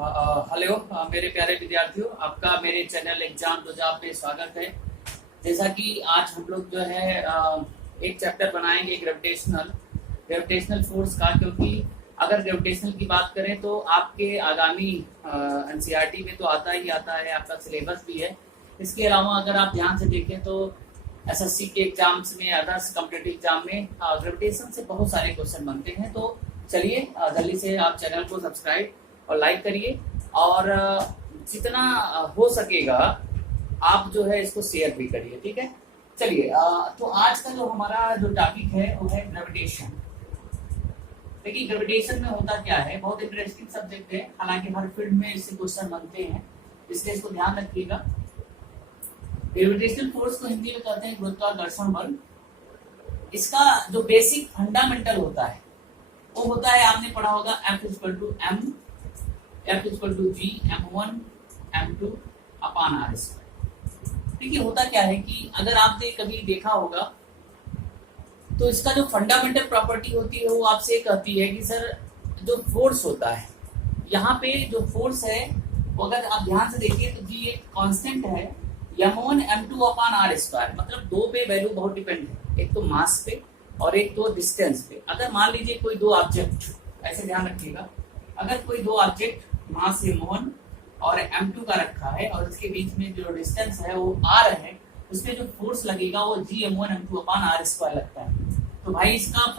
Hello मेरे प्यारे विद्यार्थियों, आपका मेरे चैनल एग्जाम दो जॉब में स्वागत है। जैसा कि आज हम लोग जो है एक चैप्टर बनाएंगे ग्रेविटेशनल फोर्स का, क्योंकि अगर ग्रेविटेशनल की बात करें तो आपके आगामी एनसीईआरटी में तो आता ही आता है, आपका सिलेबस भी है। इसके अलावा अगर आप ध्यान से देखें तो एसएससी के एग्जाम्स में, अदर्स कॉम्पिटेटिव एग्जाम में ग्रेविटेशन से बहुत सारे क्वेश्चन बनते हैं। तो चलिए जल्दी से आप चैनल को सब्सक्राइब और लाइक करिए, और जितना हो सकेगा आप जो है इसको शेयर भी करिए, ठीक है। चलिए तो आज का जो हमारा जो टॉपिक है वो है ग्रेविटेशन। देखिए ग्रेविटेशन में होता क्या है, बहुत इंटरेस्टिंग सब्जेक्ट है, हालांकि हर फील्ड में इससे क्वेश्चन बनते हैं, इसलिए इसको ध्यान रखिएगा। ग्रेविटेशनल फोर्स को हिंदी में कहते हैं गुरुत्वाकर्षण बल। इसका जो बेसिक फंडामेंटल होता है वो होता है, आपने पढ़ा होगा F = m, F = g m1 m2 अपान r²। देखिए होता क्या है कि अगर आपने कभी देखा होगा तो इसका जो फंडामेंटल प्रॉपर्टी होती है वो आपसे कहती है कि सर जो फोर्स होता है, यहाँ पे जो फोर्स है वो अगर आप ध्यान से देखिए तो जी एक कांस्टेंट है m1 m2 अपान r²। मतलब दो पे वैल्यू बहुत डिपेंड है, एक तो मास पे और एक तो डिस्टेंस पे। अगर मान लीजिए कोई दो ऑब्जेक्ट, ऐसे ध्यान रखिएगा, अगर कोई दो ऑब्जेक्ट मास m1 और m2 का रखा है और उसके बीच में जो डिस्टेंस है वो r है, उसमें जो फोर्स लगेगा वो g m1 m2 अपान r² लगता है। तो भाई इसका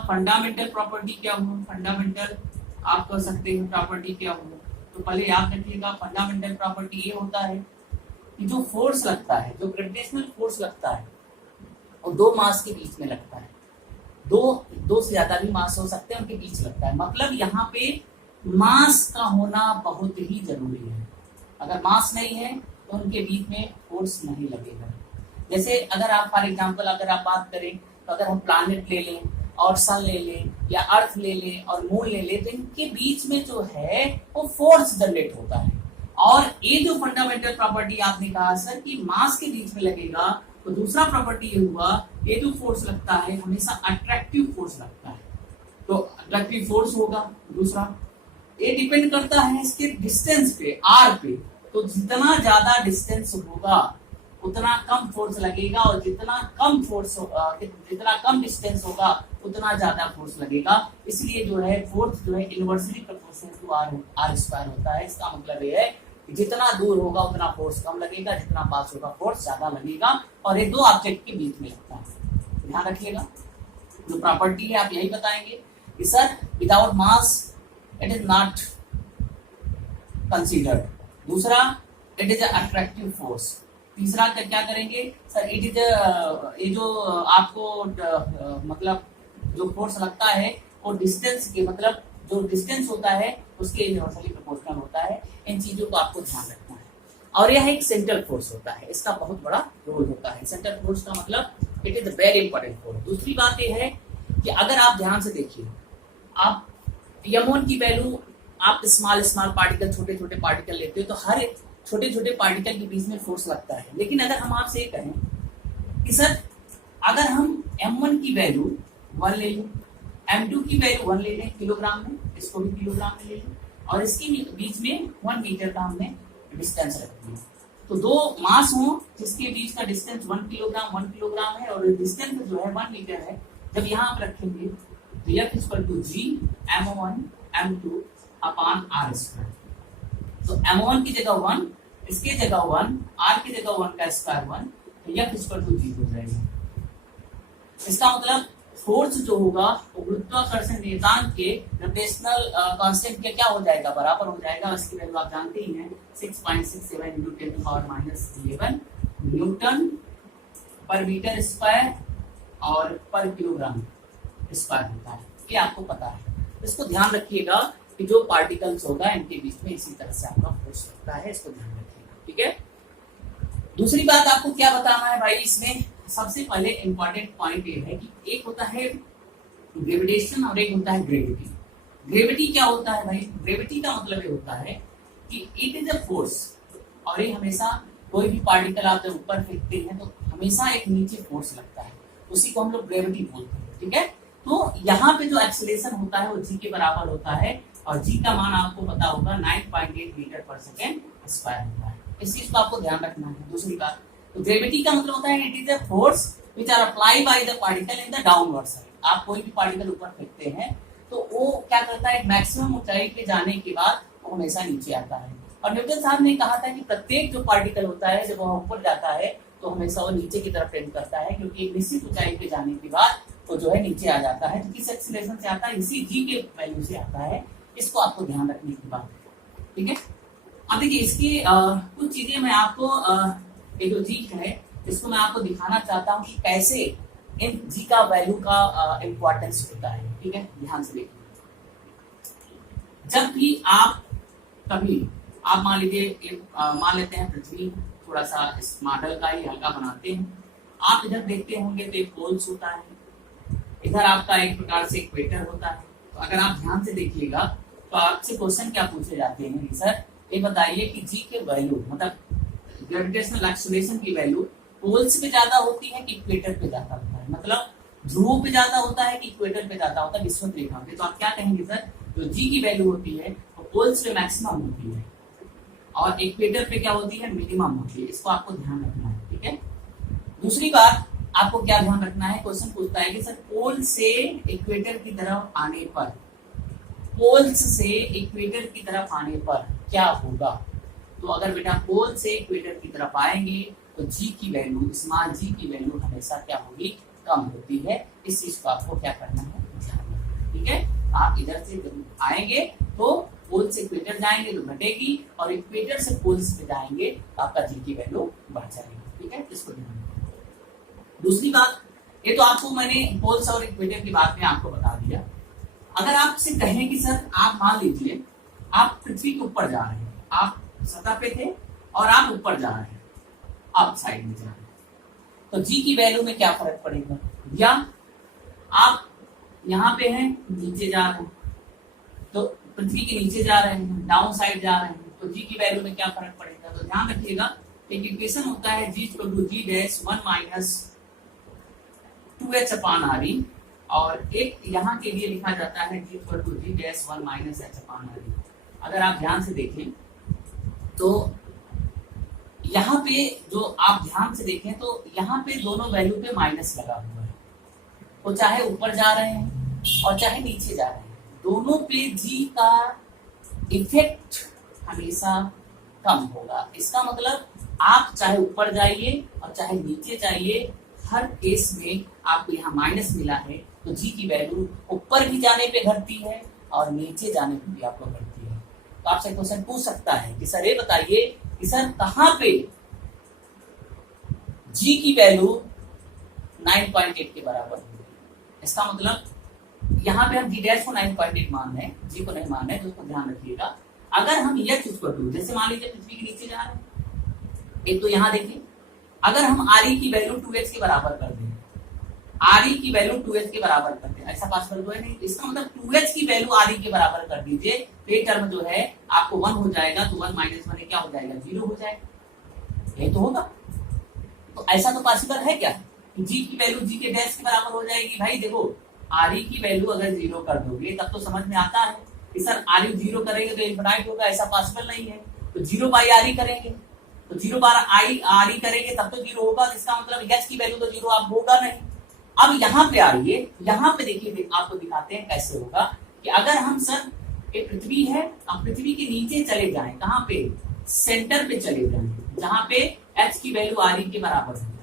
फंडामेंटल प्रॉपर्टी क्या हुआ, फंडामेंटल आप कह सकते हैं प्रॉपर्टी क्या हुआ। तो पहले याद रखिएगा, फंडामेंटल प्रॉपर्टी ये होता है कि जो फोर्स लगता है, जो ग्रेविटेशनल फोर्स लगता है और दो मास के बीच में लगता है, दो से ज्यादा भी मास हो सकते हैं, उनके बीच लगता है। मतलब यहाँ पे मास का होना बहुत ही जरूरी है। अगर मास नहीं है तो उनके बीच में फोर्स नहीं लगेगा। जैसे अगर आप फॉर एग्जांपल अगर आप बात करें तो अगर हम प्लैनेट ले लें और सन ले लें या अर्थ ले लें और मून ले लें, तो इनके बीच में जो है वो फोर्स जनरेट होता है। और ये जो फंडामेंटल प्रॉपर्टी आपने कहा सर कि मास के बीच में लगेगा, तो दूसरा प्रॉपर्टी ये हुआ, ये जो फोर्स लगता है हमेशा अट्रैक्टिव फोर्स लगता है। तो अट्रैक्टिव फोर्स होगा दूसरा, ये डिपेंड करता है इसके डिस्टेंस पे, आर पे। तो जितना ज्यादा डिस्टेंस होगा उतना कम फोर्स लगेगा, और जितना कम डिस्टेंस होगा उतना ज्यादा फोर्स लगेगा। इसलिए जो है फोर्स जो है इनवर्सली प्रोपोर्शनल टू r² होता है। इसका मतलब ये है कि जितना दूर होगा उतना फोर्स कम लगेगा, जितना पास होगा फोर्स ज्यादा लगेगा, और ये दो ऑब्जेक्ट के बीच में लगता है। ध्यान रखिएगा, जो प्रॉपर्टी है आप यही बताएंगे कि sir without mass it is not considered. दूसरा, इट इज अट्रैक्टिव फोर्स। तीसरा क्या करेंगे सर, इट इज ये जो आपको मतलब जो फोर्स लगता है वो डिस्टेंस के, मतलब जो डिस्टेंस होता है उसके इनवर्सली प्रोपोर्शनल होता है। इन चीजों को आपको ध्यान रखना है। और यह एक सेंट्रल फोर्स होता है, इसका बहुत बड़ा रोल होता है। सेंट्रल फोर्स का मतलब it is very important force. दूसरी बात यह है कि अगर आप ध्यान से देखिए, आप m1 की वैल्यू आप स्मॉल पार्टिकल, छोटे छोटे पार्टिकल लेते हो तो हर छोटे छोटे पार्टिकल के बीच में फोर्स लगता है। लेकिन अगर हम आपसे कहें कि सर अगर हम m1 की वैल्यू 1 ले लें, m2 की वैल्यू 1 ले लें किलोग्राम में, इसको भी किलोग्राम में ले लें, और इसके बीच में 1 मीटर का हमने डिस्टेंस रख दिया, तो दो मास हो जिसके बीच का डिस्टेंस 1 किलोग्राम है और डिस्टेंस जो है 1 मीटर है। जब यहाँ आप रखेंगे तो F = g m1 m2 अपान r²। तो m1 की जगह 1, इसके जगह 1, r की जगह 1 का स्क्वायर 1, तो F = g हो जाएगा। इसका मतलब फोर्स जो होगा वो गुरुत्वाकर्षण नियतांक के ग्रेविटेशनल कांस्टेंट के क्या हो जाएगा, बराबर हो जाएगा। इसकी वैल्यू आप जानते ही हैं 6.67 × 10⁻11 न्यूटन पर मीटर स्क्वायर और पर किलोग्राम स्क्वायर होता है। ये आपको पता है। इसको ध्यान रखिएगा कि जो पार्टिकल्स होगा इनके बीच में इसी तरह से आपका फोर्स लगता है, इसको ध्यान रखिएगा, ठीक है। दूसरी बात आपको क्या बताना है भाई, इसमें सबसे पहले इंपॉर्टेंट पॉइंट ये है कि एक होता है ग्रेविटेशन और एक होता है ग्रेविटी। ग्रेविटी क्या होता है भाई, ग्रेविटी का मतलब ये होता है कि इट इज अ फोर्स, और ये हमेशा कोई भी पार्टिकल आप जब ऊपर फेंकते हैं तो हमेशा एक नीचे फोर्स लगता है, उसी को हम लोग ग्रेविटी बोलते हैं, ठीक है। तो यहाँ पे जो एक्सीलरेशन होता है वो g के बराबर होता है, और जी का मान आपको पता होगा 9.8 मीटर पर सेकेंड स्क्वायर होता है। इस चीज को आपको ध्यान रखना है। दूसरी बात, तो ग्रेविटी का मतलब होता है it is a force which are apply by the particle in the downward side. आप कोई भी पार्टिकल ऊपर फेंकते हैं तो वो क्या करता है, मैक्सिमम ऊंचाई पे जाने के बाद वो हमेशा नीचे आता है। और न्यूटन साहब ने कहा था कि प्रत्येक जो पार्टिकल होता है जब वह ऊपर जाता है तो हमेशा वो नीचे की तरफ टेंड करता है, क्योंकि एक निश्चित ऊंचाई पे जाने के बाद वो जो है नीचे आ जाता है। तो किस एक्सीलरेशन से आता है, इसी जी के वैल्यू से आता है। इसको आपको ध्यान रखने की बात है, ठीक है। अब देखिए इसकी कुछ चीजें मैं आपको ये जो जी है इसको मैं आपको दिखाना चाहता हूँ कि कैसे इन जी का वैल्यू का इम्पोर्टेंस होता है, ठीक है। ध्यान से देखिए, जब भी आप कभी आप मान लीजिए मान लेते हैं पृथ्वी थोड़ा सा इस मॉडल का ही हल्का बनाते हैं। आप इधर देखते होंगे तो एक पोल्स होता है, इधर आपका एक प्रकार से इक्वेटर होता है। तो अगर आप ध्यान से देखिएगा तो आपसे क्वेश्चन क्या पूछे जाते हैं कि सर ये बताइए कि जी के वैल्यू मतलब ग्रेविटेशनल एक्सीलरेशन की वैल्यू पोल्स पे ज्यादा होती है कि इक्वेटर पे ज्यादा होता है, मतलब ध्रुवों पे ज्यादा होता है कि इक्वेटर पे ज्यादा होता है, विषुवत रेखा पे। तो आप क्या कहेंगे सर, जो जी की वैल्यू होती है वो पोल्स पे मैक्सिमम होती है और इक्वेटर पे क्या होती है, मिनिमम होती है। इसको आपको ध्यान रखना है, ठीक है। दूसरी बात आपको क्या ध्यान रखना है, क्वेश्चन पूछता है कि सर पोल से इक्वेटर की तरफ आने पर, पोल्स से इक्वेटर की तरफ आने पर क्या होगा। तो अगर बेटा पोल से इक्वेटर की तरफ आएंगे तो जी की वैल्यू, स्मॉल जी की वैल्यू हमेशा क्या होगी, कम होती है। इस चीज को आपको क्या करना है, ध्यान रखना, ठीक है। आप इधर से आएंगे तो पोल से इक्वेटर जाएंगे तो घटेगी और इक्वेटर से पोल्स पे जाएंगे तो आपका जी की वैल्यू बढ़ जाएगी, ठीक है। इसको ध्यान रखना। दूसरी बात, ये तो आपको मैंने पोल्स और इक्वेटर की बात में आपको बता दिया। अगर आपसे कहें कि सर आप मान लीजिए आप पृथ्वी के ऊपर जा रहे हैं, आप सतह पे थे और आप ऊपर जा रहे हैं, आप साइड में जा रहे हैं, तो जी की वैल्यू में क्या फर्क पड़ेगा। या आप यहाँ पे हैं, नीचे जा रहे हैं, तो पृथ्वी के नीचे जा रहे हैं, डाउन साइड जा रहे हैं, तो जी की वैल्यू में क्या फर्क पड़ेगा। तो ध्यान रखिएगा एक इक्वेशन होता है g equal to g dash 1 minus 2h upon r, और एक यहाँ के लिए लिखा जाता है g equal to g dash 1 minus h upon r. अगर आप ध्यान से देखें तो यहाँ पे जो आप ध्यान से देखें तो यहाँ पे दोनों वैल्यू पे माइनस लगा हुआ है, वो चाहे ऊपर जा रहे हैं और चाहे नीचे जा रहे हैं, दोनों पे जी का इफेक्ट हमेशा कम होगा। इसका मतलब आप चाहे ऊपर जाइए और चाहे नीचे जाइए, हर केस में आपको यहाँ माइनस मिला है तो जी की वैल्यू ऊपर भी जाने पे घटती है और नीचे जाने पे भी आपको घटती है। तो आपसे क्वेश्चन पूछ सकता है कि सर ये बताइए कि सर कहाँ पे जी की वैल्यू 9.8 के बराबर होगी। इसका मतलब यहाँ पे हम जी डैश को 9.8 मान रहे हैं, जी को नहीं मान रहे हैं, तो उसको ध्यान रखिएगा। अगर हम एच इसको टू, जैसे मान लीजिए पृथ्वी के नीचे जा रहे हैं, एक तो यहाँ देखिए अगर हम आर की वैल्यू 2h के बराबर कर दें, आर की वैल्यू 2h के बराबर कर दें, ऐसा पॉसिबल तो है नहीं। इसका मतलब 2h की वैल्यू आर के बराबर कर दीजिए, तो ये टर्म जो है आपको 1 हो जाएगा, तो 1 माइनस 1 क्या हो जाएगा, 0 हो जाएगा। ये तो होगा, तो ऐसा तो पॉसिबल है क्या कि जी की वैल्यू जी के डैश के बराबर हो जाएगी। भाई देखो आर की वैल्यू अगर 0 कर दोगे तब तो समझ में आता है कि सर आर 0 करेंगे तो इनफिनाइट होगा, ऐसा पॉसिबल नहीं है। तो 0 बाई आर करेंगे तो 0 बार आई आर करेंगे तब तो 0 होगा, इसका मतलब एच की वैल्यू तो 0 आप होगा नहीं। अब यहाँ पे आ रही है, यहाँ पे देखिए आपको दिखाते हैं कैसे होगा कि अगर हम सर ये पृथ्वी है, हम पृथ्वी के नीचे चले जाएं, कहाँ पे, सेंटर पे चले जाएं, जहां पे एच की वैल्यू आर के बराबर हो जाए,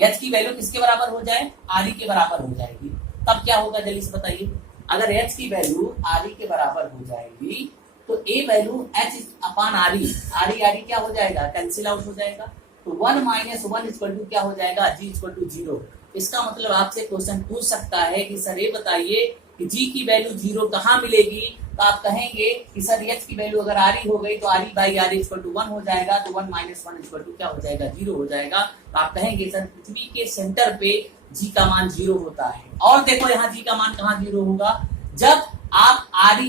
एच की वैल्यू किसके बराबर हो जाए, आर के बराबर हो जाएगी, तब क्या होगा जल्दी से बताइए। अगर एच की वैल्यू आर के बराबर हो जाएगी तो ए वैल्यू एच अपान आर क्या हो जाएगा, कैंसिल आउट हो जाएगा। तो 1 माइनस 1 इक्वल टू क्या हो जाएगा, जी इक्वल टू 0। इसका मतलब आपसे क्वेश्चन पूछ सकता है कि सर ये बताइए कि जी की वैल्यू 0 कहाँ मिलेगी। तो आप कहेंगे कि सर एच की वैल्यू अगर आर हो गई तो R by R equal to 1 हो जाएगा, तो 1 माइनस 1 इक्वल टू क्या हो जाएगा, 0 हो जाएगा। तो आप कहेंगे सर पृथ्वी के सेंटर पे जी का मान 0 होता है। और देखो यहाँ जी का मान कहाँ 0 होगा, जब आप आर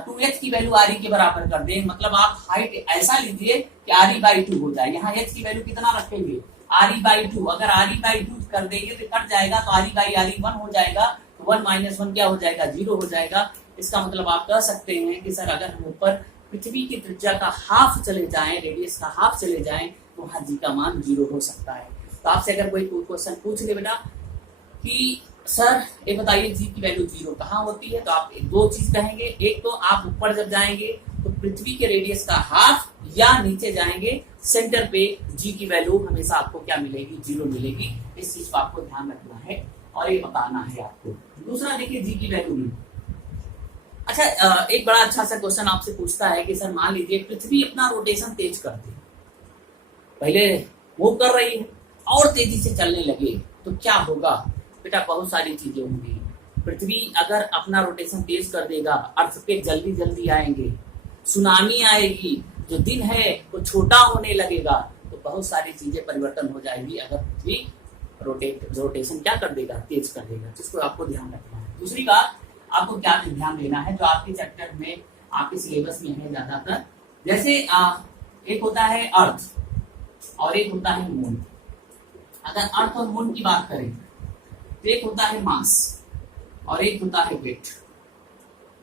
2h की वैल्यू आर के बराबर कर दें, मतलब आप हाइट ऐसा लीजिए कि आर बाई 2 हो जाए। यहाँ h की वैल्यू कितना रखेंगे, आर बाई 2, अगर आर बाई 2 कर देंगे तो कट जाएगा, तो आर बाई आर 1 हो जाएगा, तो 1 माइनस 1 क्या हो जाएगा, 0 हो जाएगा। इसका मतलब आप कह सकते हैं कि सर अगर हम ऊपर पृथ्वी की त्रिज्या का हाफ चले जाएं, रेडियस का हाफ चले जाएं, तो वहां जी का मान 0 हो सकता है। तो आपसे अगर कोई क्वेश्चन पूछ ले बेटा कि सर ये बताइए जी की वैल्यू 0 कहाँ होती है, तो आप दो चीज कहेंगे, एक तो आप ऊपर जब जाएंगे तो पृथ्वी के रेडियस का हाफ, या नीचे जाएंगे सेंटर पे जी की वैल्यू हमेशा आपको क्या मिलेगी, 0 मिलेगी। इस चीज को आपको ध्यान रखना है और ये बताना है आपको। दूसरा देखिए जी की वैल्यू में, अच्छा एक बड़ा अच्छा सा क्वेश्चन आपसे पूछता है कि सर मान लीजिए पृथ्वी अपना रोटेशन तेज कर दे, पहले मूव कर रही है और तेजी से चलने लगे तो क्या होगा बेटा, बहुत सारी चीजें होंगी। पृथ्वी अगर अपना रोटेशन तेज कर देगा, अर्थ पे जल्दी जल्दी आएंगे, सुनामी आएगी, जो दिन है वो छोटा होने लगेगा, तो बहुत सारी चीजें परिवर्तन हो जाएगी अगर पृथ्वी रोटेशन क्या कर देगा, तेज कर देगा, जिसको आपको ध्यान रखना है। दूसरी बात आपको क्या ध्यान देना है, जो आपके चैप्टर में आपके सिलेबस में है ज्यादातर, जैसे एक होता है अर्थ और एक होता है मून। अगर अर्थ और मून की बात करें तो एक होता है मास और एक होता है वेट।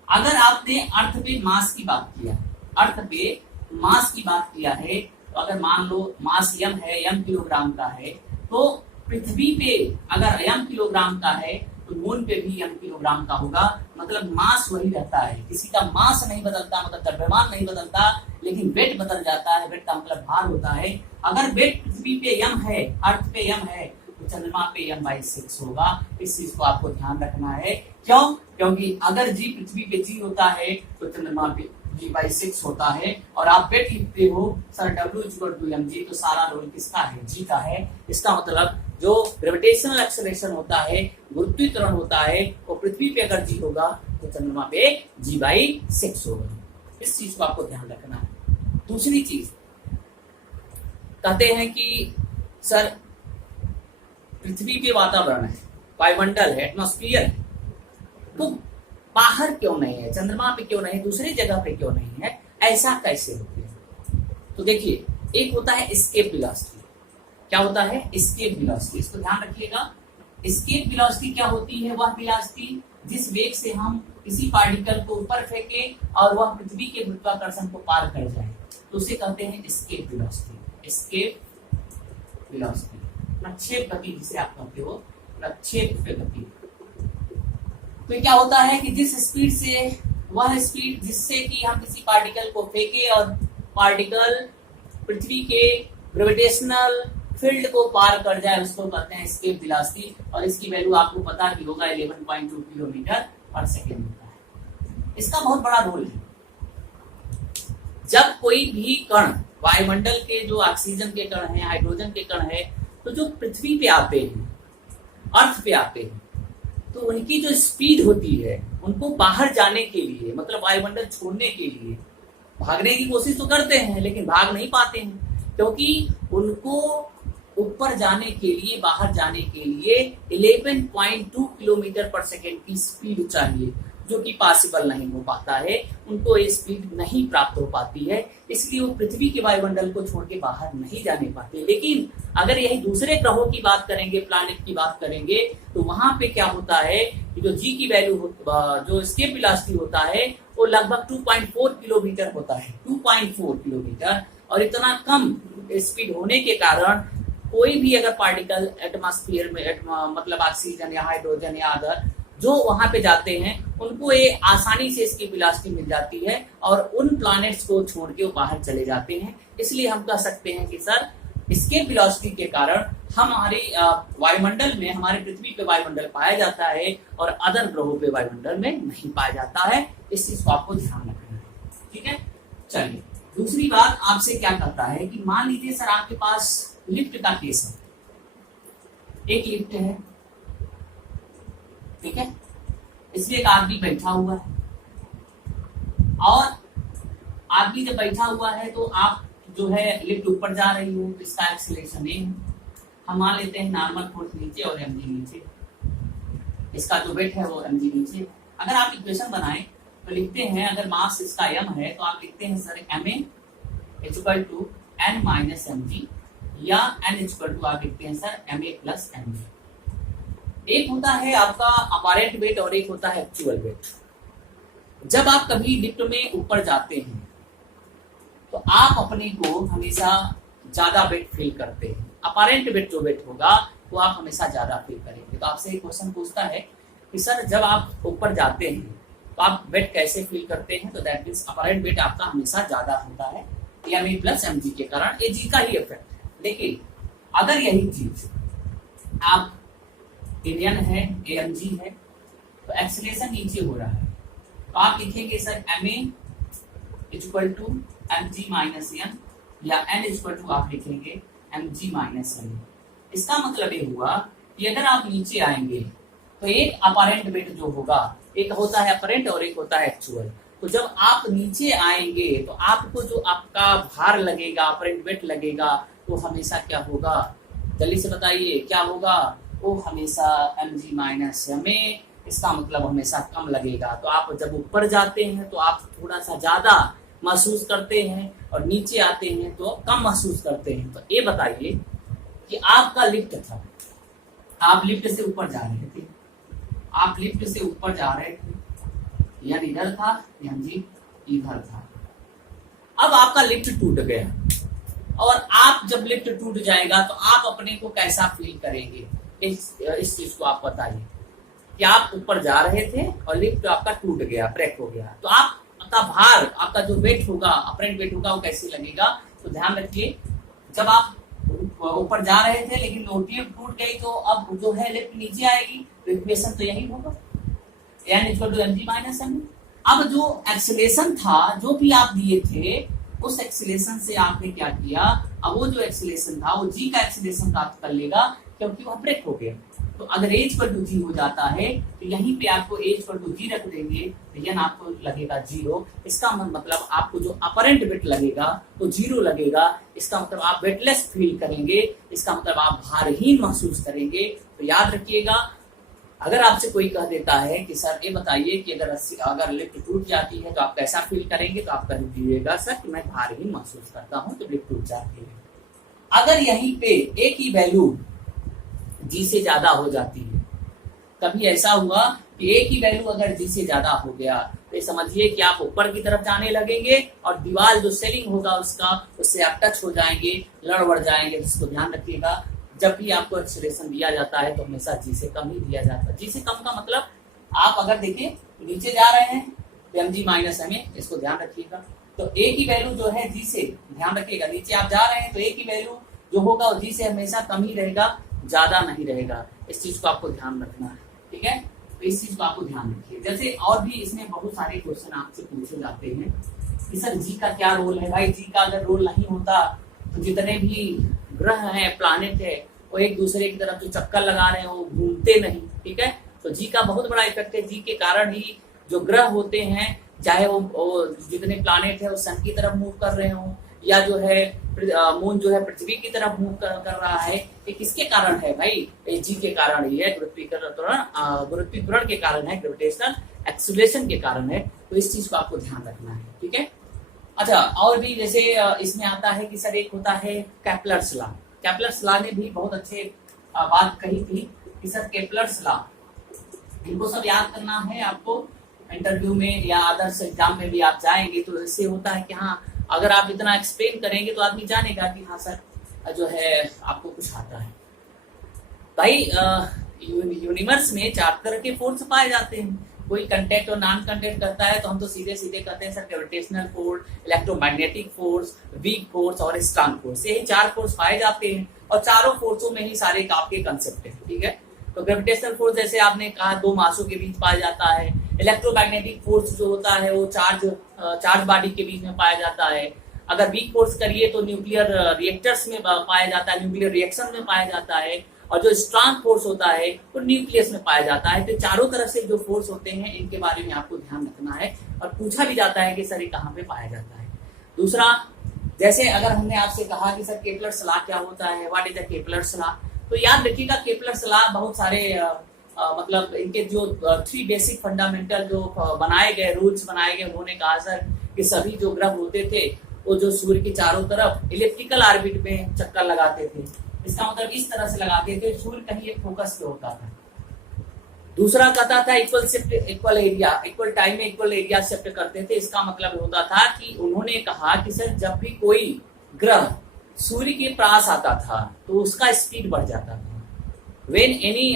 अगर आपने अर्थ पे मास की बात किया, अर्थ पे मास की बात किया है, तो अगर मान लो मास यम है, यम किलोग्राम का है, तो पृथ्वी पे अगर यम किलोग्राम का है तो मून पे भी यम किलोग्राम का होगा। मतलब मास वही रहता है, किसी का मास नहीं बदलता, मतलब द्रव्यमान नहीं बदलता, लेकिन वेट बदल जाता है। वेट का मतलब भार होता है। अगर वेट पृथ्वी पे यम है, अर्थ पे यम है, तो चंद्रमा पे m/6 होगा। इस चीज को आपको ध्यान रखना है। क्यों? क्योंकि अगर जी पृथ्वी पे जी होता है तो चंद्रमा पे g/6 होता है। और आप वेट लिखते हो सर W=mg, तो सारा रोल किसका है, जी का है। इसका मतलब जो ग्रेविटेशनल एक्सेलरेशन होता है, गुरुत्वीकरण होता है, वो पृथ्वी पे अगर जी होगा तो चंद्रमा पे g/6 होगा। इस चीज को आपको ध्यान रखना है। दूसरी चीज कहते हैं कि सर पृथ्वी पे वातावरण है, वायुमंडल है, एटमॉस्फेयर है, तो बाहर क्यों नहीं है, चंद्रमा पे क्यों नहीं, दूसरी जगह पे क्यों नहीं है, ऐसा कैसे होती है? तो देखिए एक होता है एस्केप वेलोसिटी। क्या होता है? Escape velocity. इसको ध्यान रखिएगा। एस्केप वेलोसिटी क्या होती है? वह वेलोसिटी जिस वेग से हम किसी पार्टिकल को ऊपर फेंके और वह पृथ्वी के गुरुत्वाकर्षण को पार कर जाए, तो उसे कहते हैं एस्केप वेलोसिटी। एस्केप वेलोसिटी, प्रक्षेप गति जिसे आप कहते हो, प्रक्षेप गति। तो क्या होता है कि जिस स्पीड से, वह स्पीड जिससे कि हम किसी पार्टिकल को फेंके और पार्टिकल पृथ्वी के ग्रेविटेशनल फील्ड को पार कर जाए, उसको कहते हैं एस्केप वेलोसिटी। और इसकी वैल्यू आपको पता भी होगा 11.2 किलोमीटर पर सेकेंड होता है। इसका बहुत बड़ा रोल है। जब कोई भी कण, वायुमंडल के जो ऑक्सीजन के कण हैं, हाइड्रोजन के कण हैं, तो जो पृथ्वी पे आते हैं, अर्थ पे आते हैं, तो उनकी जो स्पीड होती है, उनको बाहर जाने के लिए, मतलब वायुमंडल छोड़ने के लिए भागने की कोशिश तो करते हैं, लेकिन भाग नहीं पाते हैं, क्योंकि उनको ऊपर जाने के लिए, बाहर जाने के लिए 11.2 किलोमीटर पर सेकेंड की स्पीड चाहिए, जो कि पॉसिबल नहीं हो पाता है। उनको ये स्पीड नहीं प्राप्त हो पाती है, इसलिए वो पृथ्वी के वायुमंडल को छोड़ के बाहर नहीं जाने पाते। लेकिन अगर यही दूसरे ग्रहों की बात करेंगे, प्लैनेट की बात करेंगे, तो वहां पे क्या होता है कि जो जी की वैल्यू, जो एस्केप वेलोसिटी होता है, वो लगभग 2.4 किलोमीटर होता है, 2.4 किलोमीटर। और इतना कम स्पीड होने के कारण कोई भी अगर पार्टिकल एटमॉस्फेयर में, मतलब ऑक्सीजन या हाइड्रोजन या अदर जो वहां पे जाते हैं, उनको ये आसानी से इसकी वेलोसिटी मिल जाती है और उन प्लैनेट्स को छोड़ के वो बाहर चले जाते हैं। इसलिए हम कह सकते हैं कि सर इसके वेलोसिटी के कारण हमारी वायुमंडल में, हमारे पृथ्वी पे वायुमंडल पाया जाता है और अदर ग्रहों पे वायुमंडल में नहीं पाया जाता है। इस चीज को आपको ध्यान रखना है, ठीक है। चलिए दूसरी बात आपसे क्या कहता है कि मान लीजिए सर आपके पास लिफ्ट का केस है, एक लिफ्ट है, ठीक है, इसलिए एक आदमी बैठा हुआ है, और आदमी जब बैठा हुआ है तो आप जो है लिफ्ट ऊपर जा रही है, तो इसका एक्सीलरेशन ए है। हम मान लेते हैं नॉर्मल फोर्स नीचे और mg नीचे, इसका जो वेट है वो mg नीचे। अगर आप इक्वेशन बनाएं तो लिखते हैं, अगर मास इसका m है तो आप लिखते हैं सर ma = n - mg, या n = आप लिखते हैं सर ma + mg। एक होता है आपका अपैरेंट वेट और एक होता है एक्चुअल वेट। जब आप कभी लिफ्ट में ऊपर जाते हैं तो आप अपने को हमेशा ज्यादा वेट फील करते हैं। अपरेंट वेट जो वेट होगा वो आप हमेशा ज्यादा फील करेंगे। तो आपसे एक क्वेश्चन पूछता है कि सर जब आप ऊपर जाते हैं तो आप वेट कैसे फील करते हैं? तो दैट मीन्स अपरेंट वेट आपका हमेशा ज्यादा होता है M E plus M G के कारण। ये जी का ही इफेक्ट है। लेकिन अगर यही चीज आप इंडियन है, एम जी है, तो एक्सीलरेशन नीचे हो रहा है, तो आप लिखेंगे sir M A equal to M G minus N, या एन इक्वल टू आप लिखेंगे एम जी माइनस एन। इसका मतलब ये हुआ कि अगर आप नीचे आएंगे तो एक अपरेंट वेट जो होगा, एक होता है अपरेंट और एक होता है एक्चुअल। तो जब आप नीचे आएंगे तो आपको जो आपका भार लगेगा, अपरेंट वेट लगेगा, तो हमेशा क्या होगा? जल्दी से बताइए क्या होगा? वो हमेशा M G minus M A, इसका मतलब हमेशा कम लगेगा। तो आप जब ऊपर जाते हैं तो आप थोड़ा सा ज्यादा महसूस करते हैं और नीचे आते हैं तो कम महसूस करते हैं। तो ये बताइए कि आपका लिफ्ट था, आप लिफ्ट से ऊपर जा रहे थे, आप लिफ्ट से ऊपर जा रहे थे, यानी इधर था, यानी इधर था। अब आपका लिफ्ट टूट गया और आप जब लिफ्ट टूट जाएगा तो आप अपने को कैसा फील करेंगे? इस चीज को आप बताइए कि आप ऊपर जा रहे थे और लिफ्ट आपका टूट गया, ब्रेक हो गया, तो आपका भार, आपका जो वेट होगा, अपरेंट वेट होगा, वो कैसे लगेगा? तो ध्यान रखिए, जब आप ऊपर जा रहे थे लेकिन लोकोमोटिव टूट गई तो अब जो है लिफ्ट नीचे आएगी, तो इक्वेशन तो यही होगा n equal to mg minus m। अब जो एक्सीलरेशन था, जो भी आप दिए थे, उस एक्सीलरेशन से आपने क्या किया? अब वो जो एक्सीलरेशन था वो g का एक्सीलरेशन प्राप्त कर लेगा, क्योंकि वो ब्रेक हो गया। तो अगर a इक्वल टू g हो जाता है तो यहीं पे आपको a इक्वल टू g रख देंगे, तो यह आपको लगेगा 0। इसका मतलब आपको जो अपरेंट वेट लगेगा वो 0 लगेगा। इसका मतलब आप वेटलेस फील करेंगे, इसका मतलब आप भारहीन महसूस करेंगे। तो याद रखिएगा, अगर आपसे कोई कह देता है कि सर ये बताइए कि अगर लिफ्ट टूट जाती है तो आप कैसा फील करेंगे, तो आप कह दीजिएगा सर कि मैं भारहीन महसूस करता हूं तो लिफ्ट टूट जाती है। अगर यहीं पे a की वैल्यू g से ज्यादा हो जाती है, कभी ऐसा हुआ कि a की वैल्यू अगर g से ज्यादा हो गया तो समझिए कि आप ऊपर की तरफ जाने लगेंगे और दीवार जो सेलिंग होगा उसका, उससे आप टच हो जाएंगे, लड़ जाएंगे। इसको ध्यान रखिएगा, जब भी आपको एक्सीलरेशन दिया जाता है तो हमेशा जी से कम ही दिया जाता है। जी से कम का मतलब आप अगर देखिए नीचे जा रहे हैं तो M G minus M A, इसको ध्यान रखिएगा। तो ए की वैल्यू जो है जी से, ध्यान रखिएगा, नीचे आप जा रहे हैं तो ए की वैल्यू जो होगा वो जी से हमेशा कम ही रहेगा, ज्यादा नहीं रहेगा। इस चीज को आपको ध्यान रखना है, ठीक है? तो इस चीज को आपको ध्यान रखिए। जैसे और भी इसमें बहुत सारे क्वेश्चन आपसे पूछे जाते हैं कि सर जी का क्या रोल है? भाई जी का अगर रोल नहीं होता तो जितने भी ग्रह हैं, प्लानेट है, वो एक दूसरे की तरफ जो चक्कर लगा रहे हैं वो घूमते नहीं, ठीक है? तो जी का बहुत बड़ा इफेक्ट है। जी के कारण ही जो ग्रह होते हैं, चाहे वो जितने प्लानेट है वो सन की तरफ मूव कर रहे हो, या जो है मून जो है पृथ्वी की तरफ मूव कर रहा है, ये किसके कारण है भाई? जी के कारण ही है, गुरुत्वीकरण के कारण है, ग्रेविटेशनल एक्सीलरेशन के कारण है। तो इस चीज को आपको ध्यान रखना है, ठीक है? अच्छा, और भी जैसे इसमें आता है कि सर एक होता है केपलर्स लॉ। केपलर्स लॉ ने भी बहुत अच्छे बात कही थी कि सर केपलर्स लॉ, इनको सब याद करना है आपको। इंटरव्यू में या अदर्स एग्जाम में भी आप जाएंगे तो इससे होता है कि हाँ, अगर आप इतना एक्सप्लेन करेंगे तो आदमी जानेगा कि हाँ सर जो है आपको कुछ आता है। भाई यूनिवर्स में 4 तरह के फोर्स पाए जाते हैं। कोई कंटेक्ट और नॉन कंटेक्ट करता है तो हम तो सीधे सीधे कहते हैं sir gravitational force, electromagnetic force, weak force और स्ट्रॉन्ग फोर्स। यही 4 फोर्स पाए जाते हैं और चारों फोर्सों में ही सारे आपके कंसेप्ट है, ठीक है? तो ग्रेविटेशनल फोर्स जैसे आपने कहा 2 मासों के बीच पाया जाता है। इलेक्ट्रोमैग्नेटिक फोर्स जो होता है वो चार्ज बॉडी के बीच में पाया जाता है। अगर वीक फोर्स करिए तो न्यूक्लियर रिएक्टर्स में पाया जाता है, न्यूक्लियर रिएक्शन में पाया जाता है। और जो स्ट्रॉन्ग फोर्स होता है वो न्यूक्लियस में पाया जाता है। तो चारों तरफ से जो फोर्स होते हैं इनके बारे में आपको ध्यान रखना है और पूछा भी जाता है कि सर ये कहाँ पे पाया जाता है। दूसरा, जैसे अगर हमने आपसे कहा कि सर केपलर्स लॉ क्या होता है, what is the Kepler's law, तो याद रखिएगा केपलर्स लॉ बहुत सारे मतलब इनके जो 3 बेसिक फंडामेंटल जो बनाए गए रूल्स बनाए गए, उन्होंने कहा सर कि सभी जो ग्रह होते थे वो जो सूर्य के चारों तरफ इलेक्ट्रिकल ऑर्बिट में चक्कर लगाते थे। इसका मतलब इस तरह से लगाते थे, सूर्य कहीं एक फोकस पे होता था, दूसरा कहता था equal shift equal area, equal time में इक्वल एरिया शिफ्ट करते थे। इसका मतलब होता था कि उन्होंने कहा कि सर जब भी कोई ग्रह सूर्य के पास आता था तो उसका स्पीड बढ़ जाता था। When any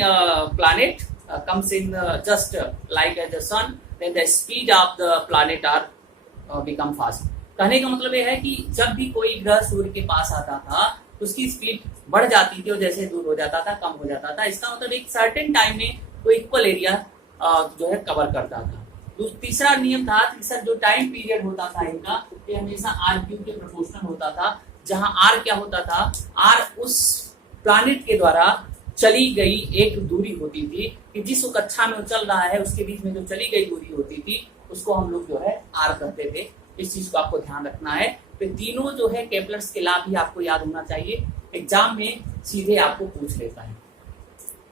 planet comes in just like as the sun, then the speed of the planet are become fast। कहने का मतलब ये है कि जब भी कोई ग्रह सूर्य के पास आता था तो उसकी स्पीड बढ़ जाती थी और जैसे दूर हो जाता था कम हो जाता था। इसका मतलब एक सर्टेन टाइम में वो इक्वल एरिया जो है कवर करता था। तीसरा नियम था कि सर जो टाइम पीरियड होता था इनका ये हमेशा आर क्यूब के प्रोपोर्शनल होता था, जहां आर क्या होता था, आर उस प्लैनेट के द्वारा चली गई एक दूरी होती थी कि जिस कक्षा में वो चल रहा है उसके बीच में जो चली गई दूरी होती थी उसको हम लोग जो है आर कहते थे। इस चीज को आपको ध्यान रखना है। तो तीनों जो है केपलर्स के लॉ भी आपको याद होना चाहिए, एग्जाम में सीधे आपको पूछ लेता है।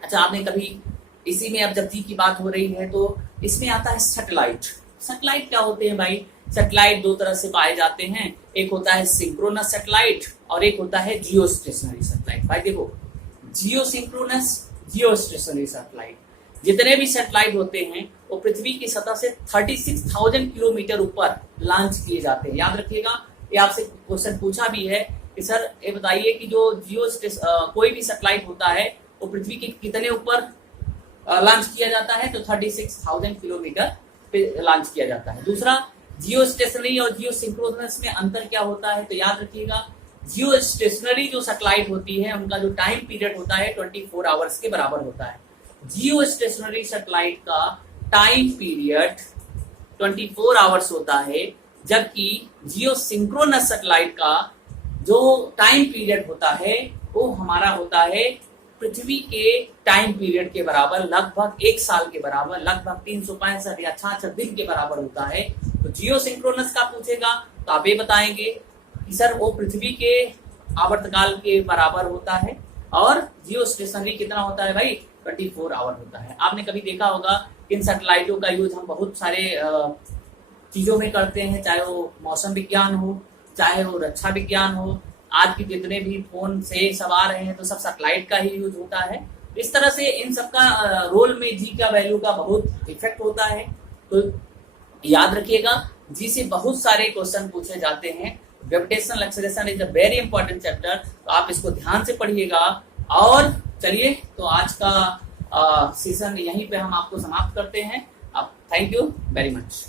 अच्छा, आपने कभी इसी में अब जब जी की बात हो रही है तो इसमें आता है सैटेलाइट। सैटेलाइट क्या होते हैं भाई? सैटेलाइट दो तरह से पाए जाते हैं, एक होता है सिंक्रोनस सैटेलाइट और एक होता है जियो स्टेशनरी सैटेलाइट। भाई देखो, जियो सिंक्रोनस, जियो स्टेशनरी सैटेलाइट, जितने भी सैटेलाइट होते हैं वो पृथ्वी की सतह से 36,000 किलोमीटर ऊपर लॉन्च किए जाते हैं। याद रखिएगा, ये आपसे क्वेश्चन पूछा भी है कि सर ये बताइए कि जो जियो कोई भी सैटेलाइट होता है वो पृथ्वी के कितने ऊपर लॉन्च किया जाता है? तो 36,000 किलोमीटर पे लॉन्च किया जाता है। दूसरा, जियो स्टेशनरी और जियो सिंक्रोनस में अंतर क्या होता है? तो याद रखिएगा, जियो स्टेशनरी जो सैटेलाइट होती है उनका जो टाइम पीरियड होता है 24 आवर्स के बराबर होता है। जियो स्टेशनरी सैटेलाइट का टाइम पीरियड 24 आवर्स होता है, जबकि जियो सिंक्रोनस सैटेलाइट का जो टाइम पीरियड होता है वो हमारा होता है पृथ्वी के टाइम पीरियड के बराबर, लगभग 1 साल के बराबर, लगभग 365 या 66 दिन के बराबर होता है। तो जियो सिंक्रोनस का पूछेगा तो आप ये बताएंगे कि सर वो पृथ्वी के आवर्तकाल के बराबर होता है, और जियो स्टेशनरी कितना होता है भाई? 24 आवर होता है। आपने कभी देखा होगा इन सैटेलाइटों का यूज हम बहुत सारे चीजों में करते हैं, चाहे वो मौसम विज्ञान हो, चाहे वो रक्षा विज्ञान हो। आज की जितने भी फोन से सब आ रहे हैं तो सब सैटेलाइट का ही यूज होता है। इस तरह से इन सबका रोल में जी का वैल्यू का बहुत इफेक्ट होता है। तो याद रखिएगा, जी से बहुत सारे क्वेश्चन पूछे जाते हैं। Gravitational acceleration is a very important chapter, तो आप इसको ध्यान से पढ़िएगा। और चलिए, तो आज का सेशन यहीं पे हम आपको समाप्त करते हैं। अब थैंक यू वेरी मच।